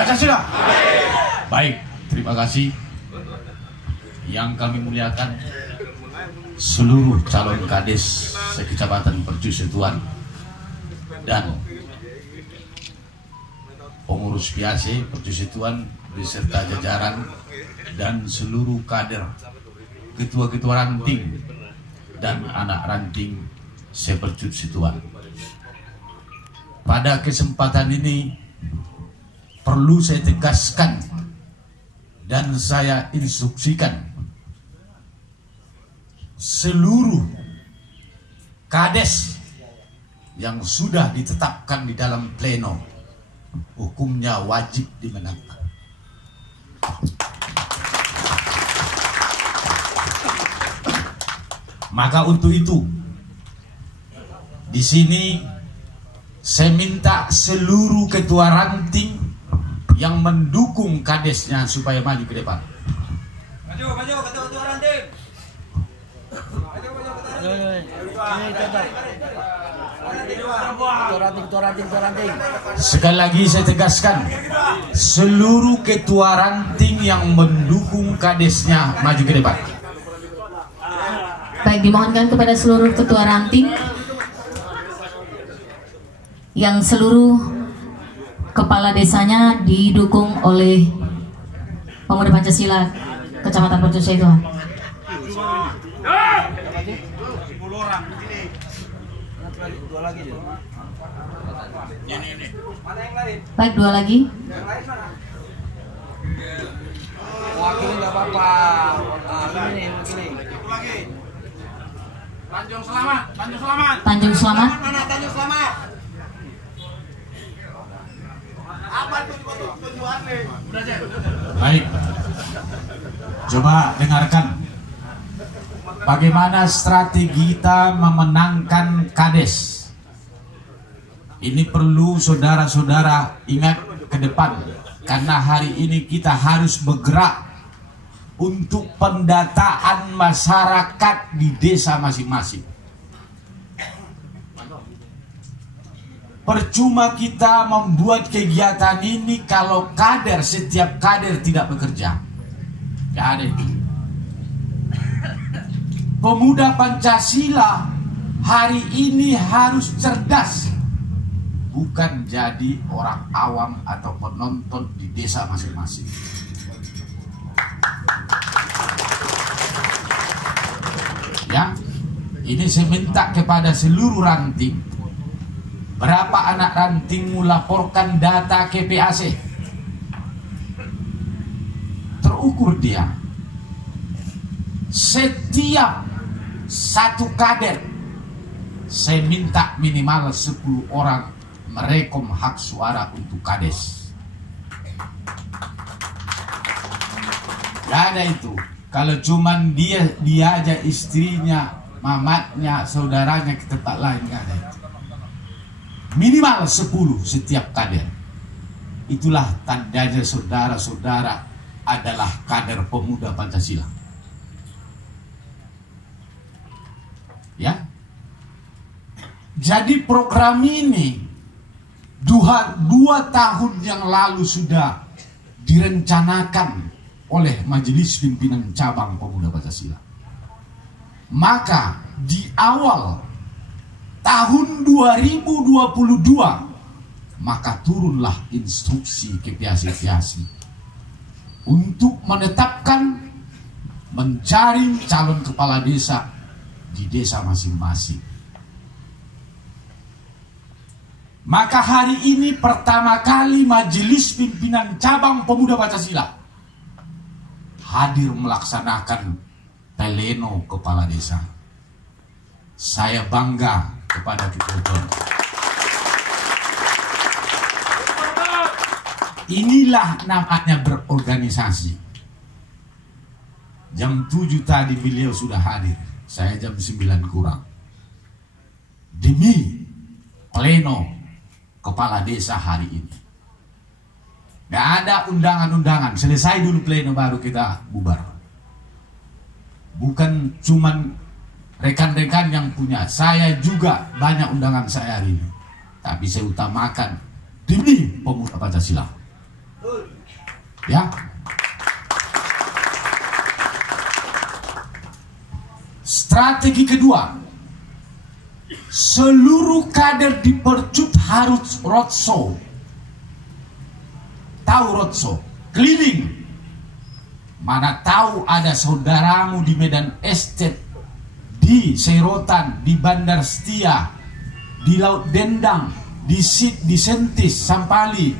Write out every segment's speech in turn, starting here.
Pancasila. Baik, terima kasih. Yang kami muliakan seluruh calon kades sekecamatan Percusetuan dan pengurus PAC Percusetuan beserta jajaran dan seluruh kader, ketua-ketua ranting dan anak ranting Sepercusetuan. Pada kesempatan ini perlu saya tegaskan dan saya instruksikan seluruh kades yang sudah ditetapkan di dalam pleno, hukumnya wajib dimenangkan. Maka untuk itu, di sini saya minta seluruh ketua ranting yang mendukung kadesnya supaya maju ke depan. Maju, ketua ranting. Sekali lagi saya tegaskan, seluruh ketua ranting yang mendukung kadesnya maju ke depan. Baik, dimohonkan kepada seluruh ketua ranting yang seluruh kepala desanya didukung oleh Pemuda Pancasila Kecamatan Percusetuan. Baik, dua lagi. Wakil nggak apa-apa. Tanjung Selamat. Tanjung Selamat. Mana Tanjung Selamat? Apa tujuannya? Baik, coba dengarkan bagaimana strategi kita memenangkan kades. Ini perlu saudara-saudara ingat ke depan, karena hari ini kita harus bergerak untuk pendataan masyarakat di desa masing-masing. Percuma kita membuat kegiatan ini kalau setiap kader tidak bekerja. Gak ada itu. Pemuda Pancasila hari ini harus cerdas, bukan jadi orang awam atau penonton di desa masing-masing. Ya, ini saya minta kepada seluruh ranting. Berapa anak ranting melaporkan data ke PAC? Terukur dia. Setiap satu kader, saya minta minimal 10 orang merekom hak suara untuk kades. Gak ada itu. Kalau cuman dia aja, istrinya, mamatnya, saudaranya ke tempat lain, gak ada itu. Minimal 10 setiap kader. Itulah tandanya saudara-saudara adalah kader pemuda Pancasila. Ya. Jadi program ini dua tahun yang lalu sudah direncanakan oleh Majelis Pimpinan Cabang Pemuda Pancasila. Maka di awal tahun 2022 maka turunlah instruksi ke PAC untuk menetapkan, mencari calon kepala desa di desa masing-masing. Maka hari ini pertama kali Majelis Pimpinan Cabang Pemuda Pancasila hadir melaksanakan pleno kepala desa. Saya bangga kepada kita. Inilah namanya berorganisasi. Jam 7 tadi beliau sudah hadir, saya jam 9 kurang. Demi pleno kepala desa hari ini. Gak ada undangan-undangan, selesai dulu pleno baru kita bubar. Bukan cuman rekan-rekan yang punya, saya juga banyak undangan saya hari ini. Tapi saya utamakan demi pemuda Pancasila. Ya. Strategi kedua, seluruh kader di Percut harus roadshow. Tahu roadshow? Keliling. Mana tahu ada saudaramu di Medan Estate, di Serotan, di Bandar Setia, di Laut Dendang, di Sentis, Sampali,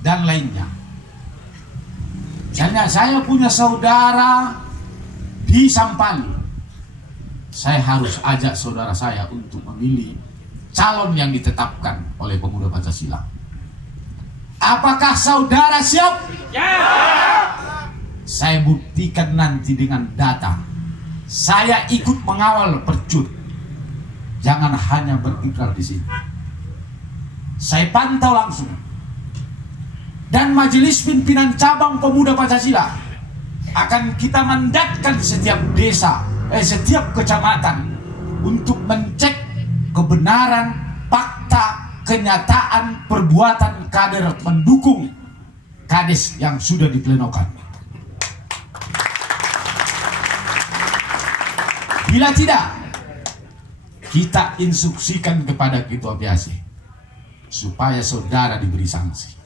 dan lainnya. Misalnya saya punya saudara di Sampali, saya harus ajak saudara saya untuk memilih calon yang ditetapkan oleh Pemuda Pancasila. Apakah saudara siap? Ya. Saya buktikan nanti dengan data. Saya ikut mengawal Percut. Jangan hanya berikrar di sini. Saya pantau langsung. Dan Majelis Pimpinan Cabang Pemuda Pancasila akan kita mandatkan setiap desa, setiap kecamatan untuk mencek kebenaran, fakta, kenyataan, perbuatan kader mendukung kades yang sudah diplenokan. Bila tidak, kita instruksikan kepada Ketua PAC supaya saudara diberi sanksi.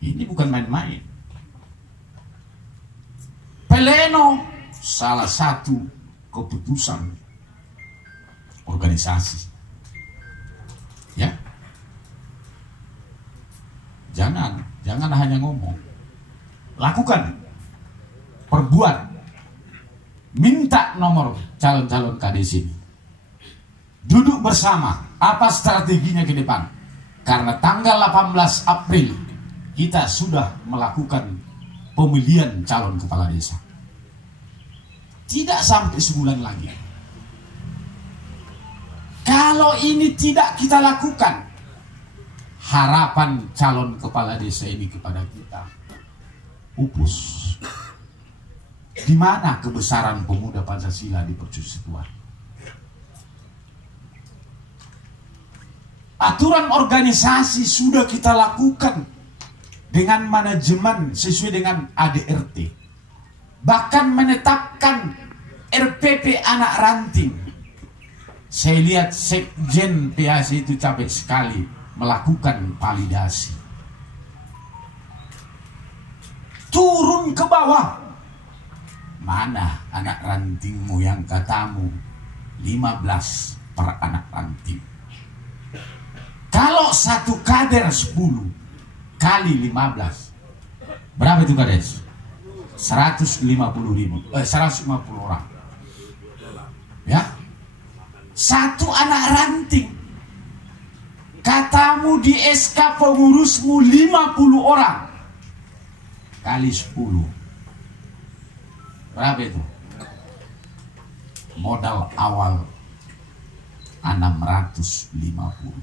Ini bukan main-main. Pleno salah satu keputusan organisasi. Ya. Jangan hanya ngomong. Lakukan. Perbuat. Minta nomor calon-calon kades ini. Duduk bersama. Apa strateginya ke depan? Karena tanggal 18 April kita sudah melakukan pemilihan calon kepala desa. Tidak sampai sebulan lagi. Kalau ini tidak kita lakukan, harapan calon kepala desa ini kepada kita pupus. Di mana kebesaran Pemuda Pancasila di Percut Situan? Aturan organisasi sudah kita lakukan dengan manajemen sesuai dengan ADRT. Bahkan menetapkan RPP anak ranting. Saya lihat Sekjen PAC itu capek sekali melakukan validasi. Turun ke bawah. Mana anak rantingmu yang katamu 15 per anak ranting? Kalau satu kader 10 kali 15, berapa itu kades? 150 orang. Ya, satu anak ranting. Katamu di SK pengurusmu 50 orang kali 10, berapa itu? Modal awal 650.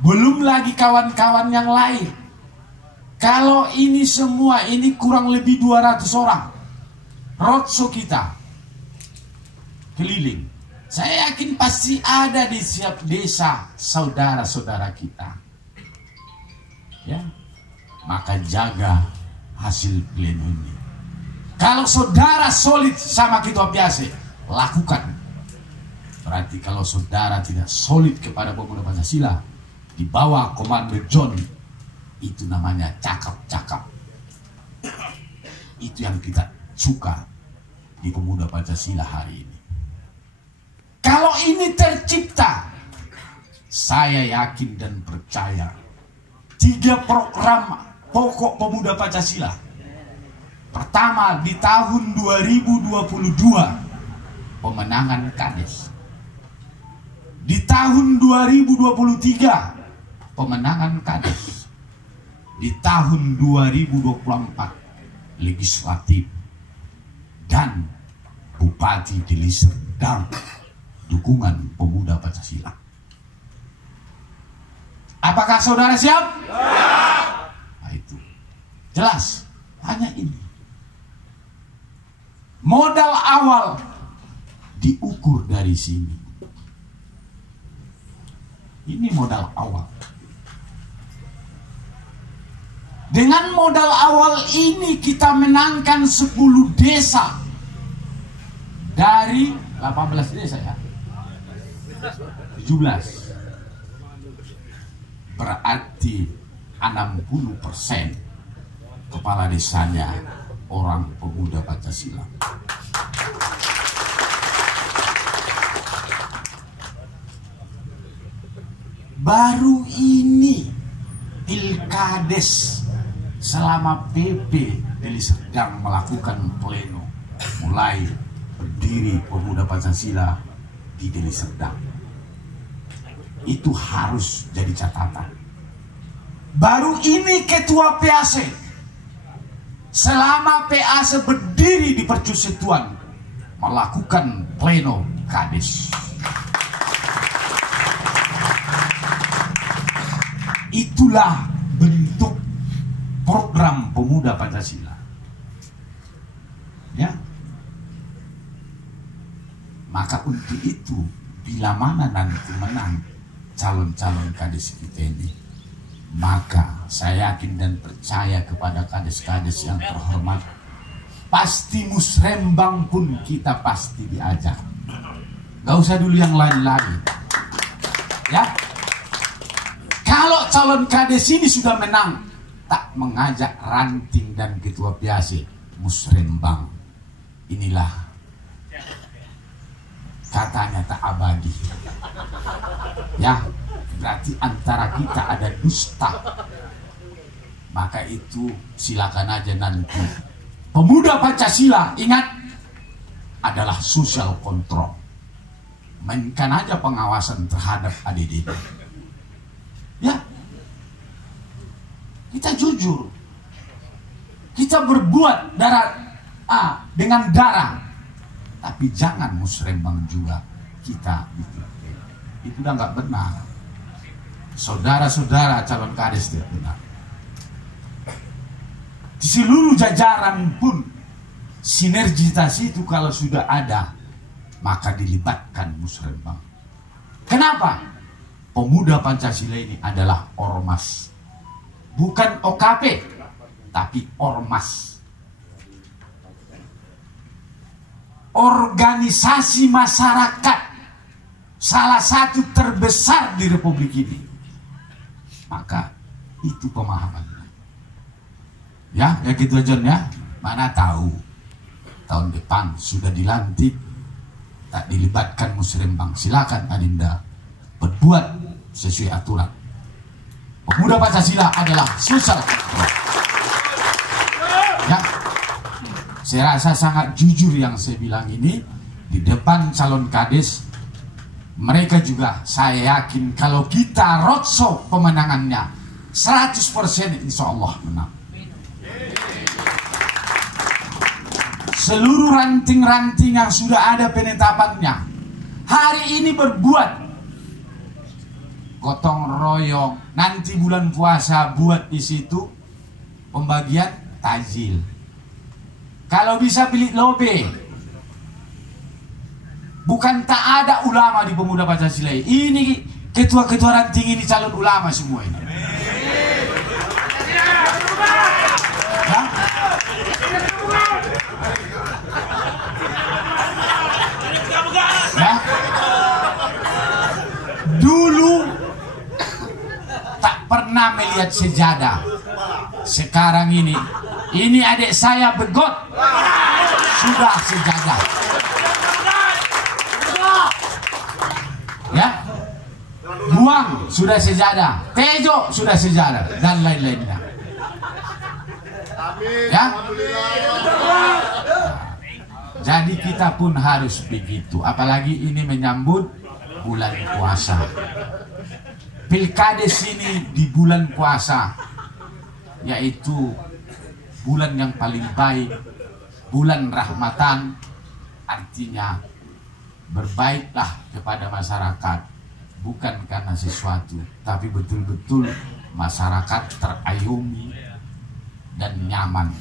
Belum lagi kawan-kawan yang lain. Kalau ini semua, ini kurang lebih 200 orang. Roadshow kita keliling. Saya yakin pasti ada di setiap desa saudara-saudara kita. Ya, maka jaga hasil pleno ini. Kalau saudara solid sama Ketua PAC, lakukan. Berarti kalau saudara tidak solid kepada Pemuda Pancasila, di bawah komando John, itu namanya cakap-cakap. Itu yang kita suka di Pemuda Pancasila hari ini. Kalau ini tercipta, saya yakin dan percaya 3 program pokok Pemuda Pancasila. Pertama, di tahun 2022 pemenangan kades. Di tahun 2023 pemenangan kades. Di tahun 2024 legislatif dan Bupati Deli Serdang, dukungan Pemuda Pancasila. Apakah saudara siap? Nah, itu jelas, hanya ini. Modal awal diukur dari sini. Ini modal awal. Dengan modal awal ini kita menangkan 10 desa dari 18 desa ya. 17. Berarti 60% kepala desanya orang pemuda Pancasila. Baru ini Pilkades selama PP Deli Serdang melakukan pleno, mulai berdiri pemuda Pancasila di Deli Serdang. Itu harus jadi catatan. Baru ini ketua PAC selama PAC berdiri di Percusetuan melakukan pleno Kades. Itulah bentuk program pemuda Pancasila. Ya. Maka untuk itu, bila mana nanti menang calon-calon kades kita ini, maka saya yakin dan percaya kepada kades-kades yang terhormat, pasti musrembang pun kita pasti diajak. Gak usah dulu yang lain-lain. Ya. Kalau calon kades ini sudah menang, tak mengajak ranting dan ketua PAC musrembang. Inilah katanya tak abadi. Ya, berarti antara kita ada dusta. Maka itu silakan aja nanti. Pemuda Pancasila, ingat, adalah social control. Mainkan aja pengawasan terhadap ADD. Ya, kita jujur, kita berbuat dengan darah, tapi jangan musrembang juga kita. Itu udah nggak benar. Saudara-saudara calon kades tidak benar. Di seluruh jajaran pun sinergitas itu kalau sudah ada, maka dilibatkan musrembang. Kenapa? Pemuda Pancasila ini adalah ormas, bukan OKP, tapi ormas. Organisasi masyarakat salah satu terbesar di Republik ini. Maka itu pemahamannya. Ya gitu aja ya. Mana tahu tahun depan sudah dilantik, tak dilibatkan musrembang. Silakan Adinda berbuat sesuai aturan. Pemuda Pancasila adalah social control. Ya, saya rasa sangat jujur yang saya bilang ini di depan calon kades. Mereka juga saya yakin kalau kita roadshow pemenangannya 100% insya Allah menang. Seluruh ranting-ranting yang sudah ada penetapannya hari ini berbuat gotong royong, nanti bulan puasa buat di situ pembagian takjil. Kalau bisa pilih lobe. Bukan tak ada ulama di pemuda Pancasila. Ini ketua-ketua ranting ini calon ulama semua ini. Ya? Ya? Dulu tak pernah melihat sejadah. Sekarang ini adik saya begot sudah sejadah. Ya, Buang sudah sejadah, Tejo sudah sejadah, dan lain-lainnya. Ya, jadi kita pun harus begitu. Apalagi ini menyambut bulan puasa. Pilkades ini di bulan puasa, yaitu bulan yang paling baik, bulan rahmatan. Artinya berbaiklah kepada masyarakat, bukan karena sesuatu, tapi betul-betul masyarakat terayomi dan nyaman.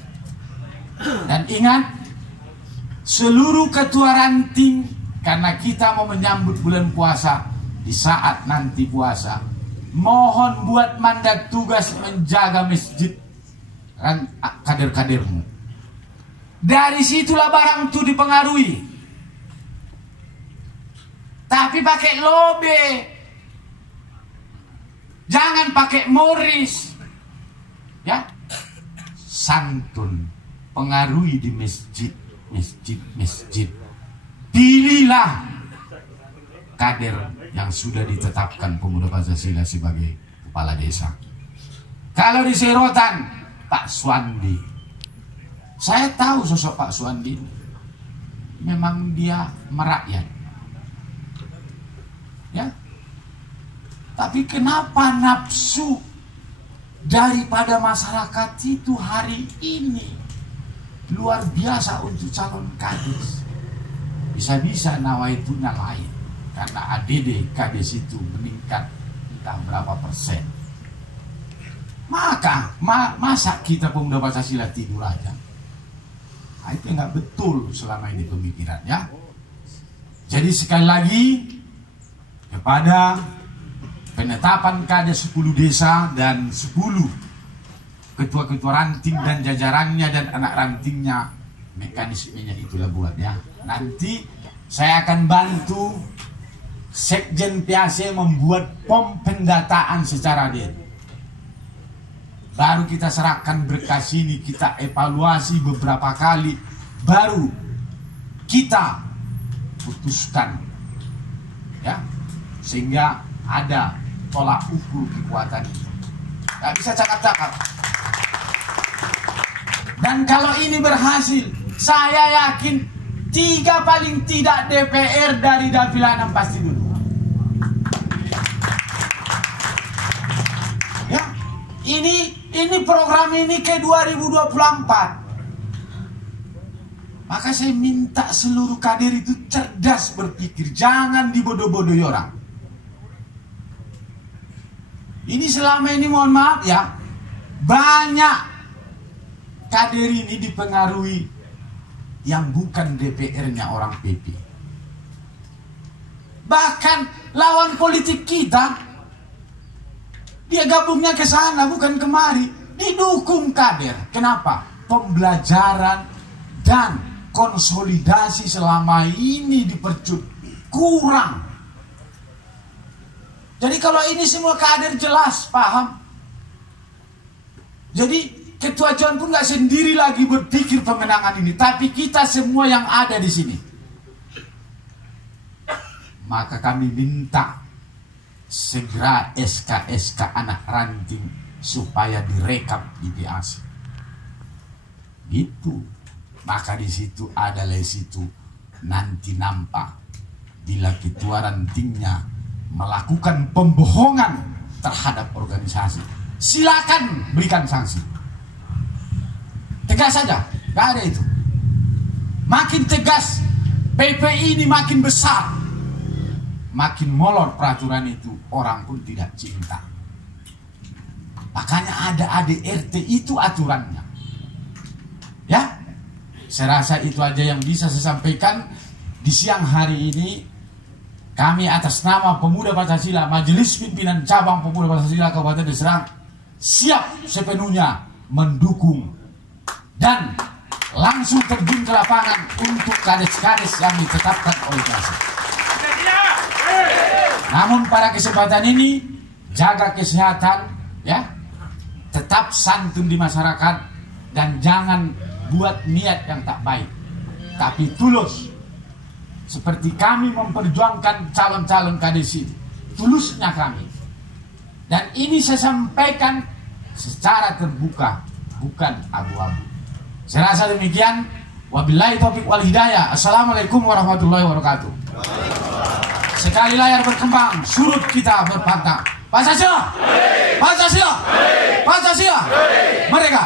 Dan ingat, seluruh ketua ranting, karena kita mau menyambut bulan puasa, di saat nanti puasa, mohon buat mandat tugas menjaga masjid kader-kadermu. Dari situlah barang itu dipengaruhi. Tapi pakai lobe, jangan pakai moris, ya. Santun, pengaruhi di masjid. Pilihlah kader yang sudah ditetapkan Pemuda Pancasila sebagai kepala desa. Kalau di Serotan, Pak Suwandi, saya tahu sosok Pak Suwandi, memang dia merakyat, ya. Tapi kenapa nafsu daripada masyarakat itu hari ini luar biasa untuk calon kades? Bisa-bisa nawaitunya lain, karena ADD kades itu meningkat entah berapa persen. Maka masa kita Pemuda Pancasila tidur aja? Nah, itu nggak betul selama ini pemikirannya. Jadi sekali lagi, kepada penetapan kades 10 desa dan 10 ketua-ketua ranting dan jajarannya dan anak rantingnya, mekanismenya itulah buat ya. Nanti saya akan bantu Sekjen PAC membuat pom pendataan secara adil. Baru kita serahkan berkas ini, kita evaluasi beberapa kali, baru kita putuskan, ya, sehingga ada tolak ukur kekuatan itu. Gak bisa cakap-cakap. Dan kalau ini berhasil, saya yakin 3 paling tidak DPR dari Dapilanam pasti dulu. Ya, ini program ini ke 2024. Maka saya minta seluruh kader itu cerdas berpikir, jangan dibodoh-bodohi orang. Ini selama ini mohon maaf ya, banyak kader ini dipengaruhi yang bukan DPR-nya orang PP. Bahkan lawan politik kita, dia gabungnya ke sana bukan kemari, didukung kader. Kenapa? Pembelajaran dan konsolidasi selama ini dipercut kurang. Jadi kalau ini semua kader jelas paham. Jadi Ketua John pun nggak sendiri lagi berpikir pemenangan ini, tapi kita semua yang ada di sini. Maka kami minta segera SK anak ranting supaya direkap di PAC. Gitu. Maka di situ ada situ nanti nampak bila ketua rantingnya melakukan pembohongan terhadap organisasi, silakan berikan sanksi. Tegas saja, gak ada itu. Makin tegas, PPI ini makin besar, makin molor peraturan itu, orang pun tidak cinta. Makanya ada ADRT itu aturannya. Ya, saya rasa itu aja yang bisa saya sampaikan di siang hari ini. Kami atas nama Pemuda Pancasila, Majelis Pimpinan Cabang Pemuda Pancasila Kabupaten Deli Serdang, siap sepenuhnya mendukung dan langsung terjun ke lapangan untuk kades-kades yang ditetapkan oleh PAC. Namun pada kesempatan ini jaga kesehatan, ya, tetap santun di masyarakat dan jangan buat niat yang tak baik, tapi tulus. Seperti kami memperjuangkan calon-calon kades ini, tulusnya kami. Dan ini saya sampaikan secara terbuka, bukan abu-abu. Saya rasa demikian. Wabillahi taufiq wal hidayah. Assalamualaikum warahmatullahi wabarakatuh. Sekali layar berkembang, surut kita berpantang. Pancasila, Pancasila, Pancasila, Merdeka.